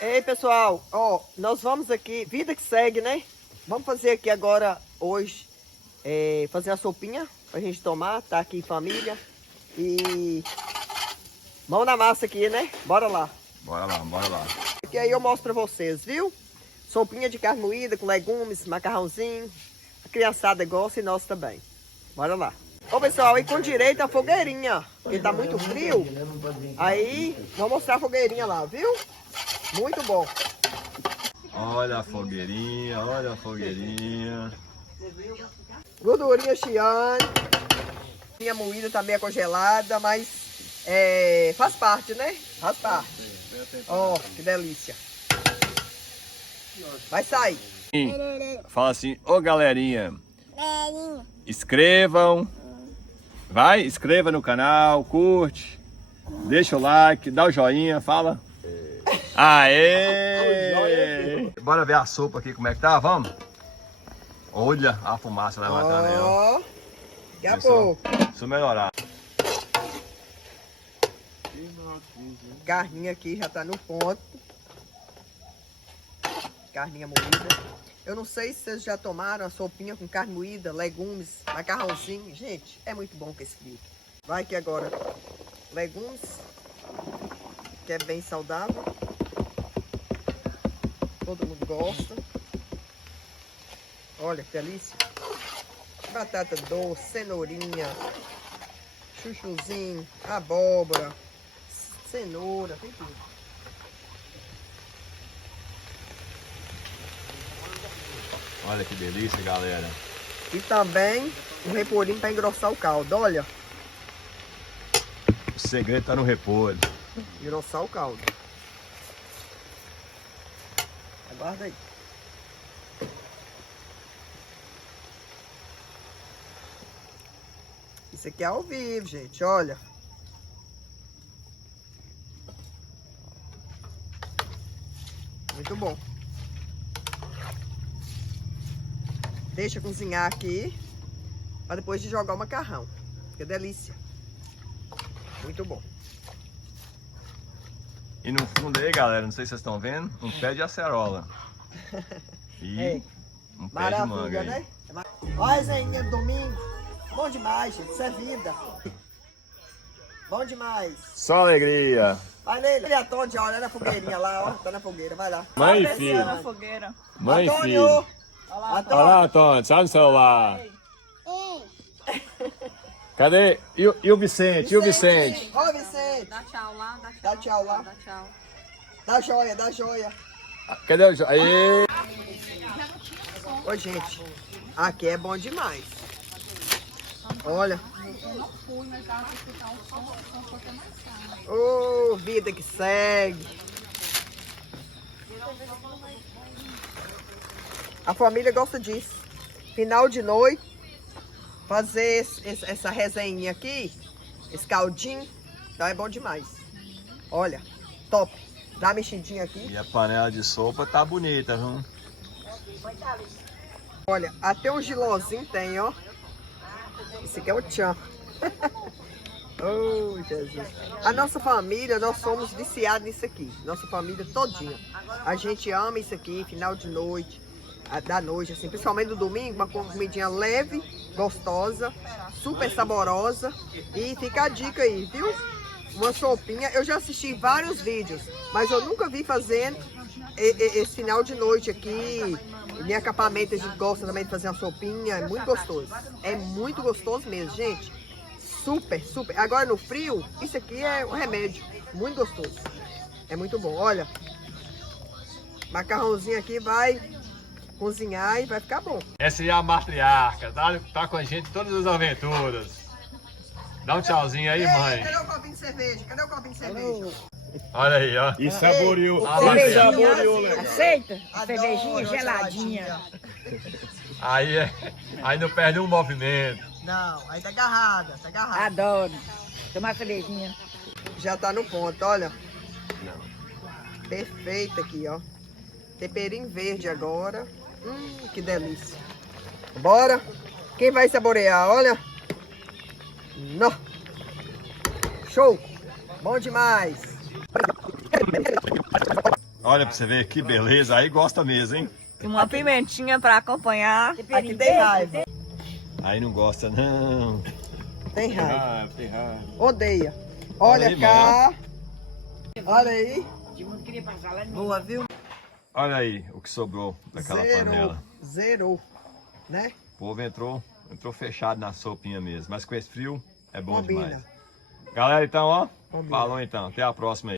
Ei, pessoal, ó, nós vamos aqui, vida que segue, né? Vamos fazer aqui agora, hoje, fazer a sopinha pra gente tomar, tá aqui em família. E mão na massa aqui, né? Bora lá. Bora lá, bora lá. Aqui aí eu mostro pra vocês, viu? Sopinha de carne moída com legumes, macarrãozinho. A criançada gosta e nós também. Bora lá. Ô, pessoal, aí com direito a fogueirinha, porque tá muito frio. Aí, vou mostrar a fogueirinha lá, viu? Muito bom. Olha a fogueirinha, olha a fogueirinha. Gordurinha chiane. Minha moída tá meio congelada, mas faz parte, né? Faz parte. Ó, que delícia. Vai sair. Fala assim, ô galerinha, inscrevam, vai, inscreva no canal, curte, deixa o like, dá o joinha, fala. Aê! Bora ver a sopa aqui, como é que tá, vamos? Olha a fumaça levantando aí, ó. Ó, daqui a pouco. Deixa eu melhorar. Carninha aqui já tá no ponto. Carninha moída. Eu não sei se vocês já tomaram a sopinha com carne moída, legumes, macarrãozinho. Gente, é muito bom com esse frio. Vai aqui agora. Legumes, que é bem saudável. Todo mundo gosta. Olha que delícia. Batata doce, cenourinha, chuchuzinho, abóbora, cenoura, tem tudo. Olha que delícia, galera. E também um repolhinho para engrossar o caldo, olha. O segredo tá no repolho. Engrossar o caldo. Aguarda aí. Isso aqui é ao vivo, gente, olha. Muito bom. Deixa cozinhar aqui, para depois de jogar o macarrão. Que delícia. Muito bom. E no fundo aí, galera, não sei se vocês estão vendo, um pé de acerola. E um pé de manga Maravilha, aí. né? Olha, Zeninha, domingo. Bom demais, gente. Isso é vida. Bom demais. Só alegria. Vai nele, Antônio, olha na fogueirinha lá, ó. Tá na fogueira, vai lá. Mãe e Na filho. fogueira. Mãe e Antônio! filho. Olha Olha lá, Antônio, sai no celular. Cadê? E o Vicente? E o Vicente? Ó, Vicente. Dá tchau lá, dá tchau. Dá tchau lá. Dá tchau. Dá joia, dá joia. Cadê o... Aê! Ô, gente, aqui é bom demais. Olha. Eu não fui, mas dava pra escutar o som foi até mais tarde. Ô, vida que segue. A família gosta disso. Final de noite, fazer essa resenha aqui, esse caldinho, então é bom demais. Olha, top. Dá uma mexidinha aqui. E a panela de sopa tá bonita, viu? Olha, até um gilozinho tem, ó. Esse aqui é o tchan. Oh, Jesus. A nossa família, nós somos viciados nisso aqui. Nossa família todinha. A gente ama isso aqui, final de noite, da noite, assim, principalmente no domingo, uma comidinha leve, gostosa, super saborosa. E fica a dica aí, viu? Uma sopinha. Eu já assisti vários vídeos, mas eu nunca vi fazendo esse final de noite aqui. Em acampamento a gente gosta também de fazer uma sopinha. É muito gostoso. É muito gostoso mesmo, gente. Super, super. Agora no frio, isso aqui é um remédio. Muito gostoso. É muito bom. Olha. Macarrãozinho aqui vai cozinhar e vai ficar bom. Essa é a matriarca, tá com a gente em todas as aventuras. Dá um tchauzinho aí, mãe. Cadê o copinho de cerveja? Cadê o copinho de cerveja? Olha aí, ó. E saboreou. Saboreou legal. Aceita? Adoro Cervejinha uma geladinha. Aí não perde um movimento. Não, aí tá agarrada, tá agarrada. Adoro. Tomar cervejinha. Já tá no ponto, olha. Perfeito aqui, ó. Temperinho verde agora. Que delícia. Bora. Quem vai saborear, olha. Não. Show. Bom demais. Olha pra você ver que beleza. Aí gosta mesmo, hein? E uma pimentinha pra acompanhar. Aqui tem raiva. Aí não gosta, não. Tem raiva. Tem raiva. Odeia. Olha Olha aí, cá. Olha aí. Boa, viu? Olha aí o que sobrou daquela panela. Zerou. Né? O povo entrou fechado na sopinha mesmo. Mas com esse frio é bom Combina. demais. Galera, então, ó. Combina. Falou então. Até a próxima aí.